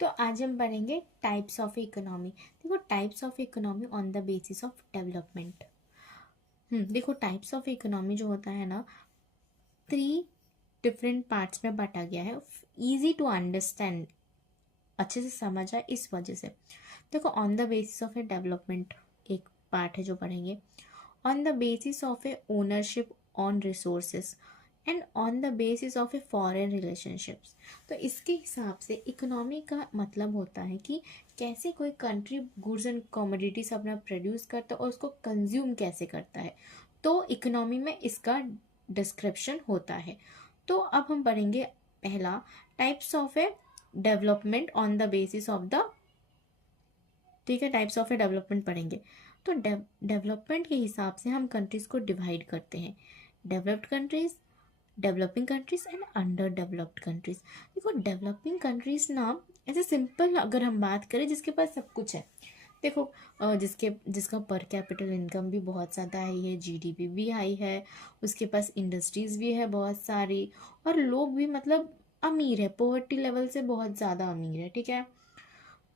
तो आज हम पढ़ेंगे टाइप्स ऑफ इकोनॉमी। देखो, types of economy on the basis of development. देखो, टाइप्स ऑफ इकोनॉमी जो होता है ना, 3 डिफरेंट पार्ट्स में बांटा गया है। इजी टू अंडरस्टैंड, अच्छे से समझ आए इस वजह से। देखो, on the basis of A development एक पार्ट है जो पढ़ेंगे। On the basis of A ownership on resources and on the basis of a foreign relationships. तो इसके हिसाब से इकोनॉमी का मतलब होता है कि कैसे कोई कंट्री गुड्स एंड कमोडिटीज अपना प्रोड्यूस करता है और उसको कंज्यूम कैसे करता है, तो इकोनॉमी में इसका डिस्क्रिप्शन होता है। तो अब हम पढ़ेंगे पहला, types of A development on the basis of the, ठीक है, टाइप्स ऑफ ए डेवलपमेंट पढ़ेंगे। तो डेवलपमेंट के हिसाब से हम कंट्रीज को डिवाइड करते हैं, developed countries, developing countries and under developed countries. देखो, डेवलपिंग कंट्रीज ना, ऐसे सिंपल अगर हम बात करें, जिसके पास सब कुछ है। देखो, जिसका पर कैपिटल इनकम भी बहुत ज़्यादा हाई है, जीडीपी भी हाई है, उसके पास इंडस्ट्रीज भी है बहुत सारी, और लोग भी मतलब अमीर है, पॉवर्टी लेवल से बहुत ज़्यादा अमीर है, ठीक है।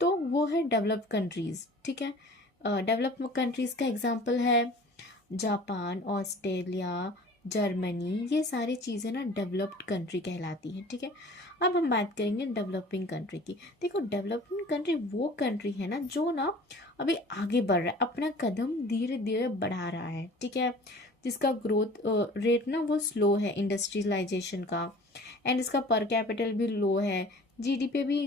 तो वो है डेवलप्ड कंट्रीज, ठीक है। डेवलप्ड कंट्रीज का एग्जांपल है जापान, ऑस्ट्रेलिया, जर्मनी, ये सारी चीज़ें ना डेवलप्ड कंट्री कहलाती हैं, ठीक है। अब हम बात करेंगे डेवलपिंग कंट्री की। देखो, डेवलपिंग कंट्री वो कंट्री है ना जो ना अभी आगे बढ़ रहा है, अपना कदम धीरे धीरे बढ़ा रहा है, ठीक है, जिसका ग्रोथ रेट ना वो स्लो है इंडस्ट्रियलाइजेशन का, एंड इसका पर कैपिटल भी लो है, जीडीपी भी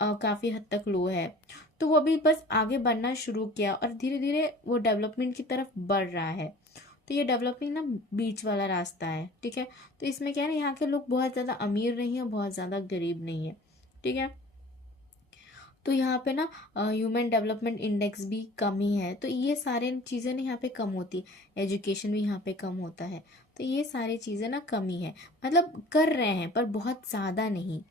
काफ़ी हद तक लो है। तो वो अभी बस आगे बढ़ना शुरू किया और धीरे धीरे वो डेवलपमेंट की तरफ बढ़ रहा है। तो ये डेवलपिंग ना बीच वाला रास्ता है, ठीक है। तो इसमें क्या है ना, यहाँ के लोग बहुत ज़्यादा अमीर नहीं है, बहुत ज़्यादा गरीब नहीं है, ठीक है। तो यहाँ पे ना ह्यूमन डेवलपमेंट इंडेक्स भी कम ही है, तो ये सारे चीज़ें ना यहाँ पे कम होती, एजुकेशन भी यहाँ पे कम होता है। तो ये सारी चीज़ें ना कम ही है, मतलब कर रहे हैं पर बहुत ज़्यादा नहीं।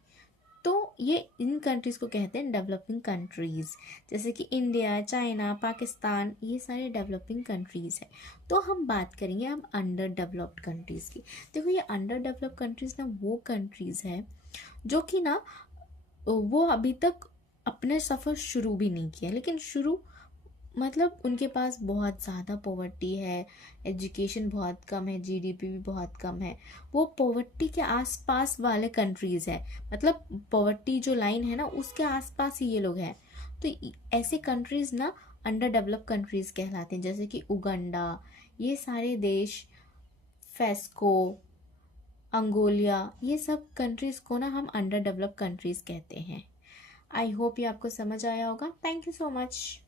तो ये इन कंट्रीज़ को कहते हैं डेवलपिंग कंट्रीज़, जैसे कि इंडिया, चाइना, पाकिस्तान, ये सारे डेवलपिंग कंट्रीज़ हैं। तो हम बात करेंगे अब अंडर डेवलप्ड कंट्रीज़ की। देखो, ये अंडर डेवलप्ड कंट्रीज़ ना वो कंट्रीज़ हैं जो कि ना वो अभी तक अपने सफ़र शुरू भी नहीं किया, लेकिन शुरू मतलब उनके पास बहुत ज़्यादा पॉवर्टी है, एजुकेशन बहुत कम है, जीडीपी भी बहुत कम है, वो पॉवर्टी के आसपास वाले कंट्रीज़ है, मतलब पॉवर्टी जो लाइन है ना उसके आसपास ही ये लोग हैं। तो ऐसे कंट्रीज़ ना अंडर डेवलप कंट्रीज़ कहलाते हैं, जैसे कि उगांडा, ये सारे देश, फेस्को, अंगोलिया, ये सब कंट्रीज़ को ना हम अंडर डेवलप कंट्रीज़ कहते हैं। आई होप ये आपको समझ आया होगा। Thank you so much.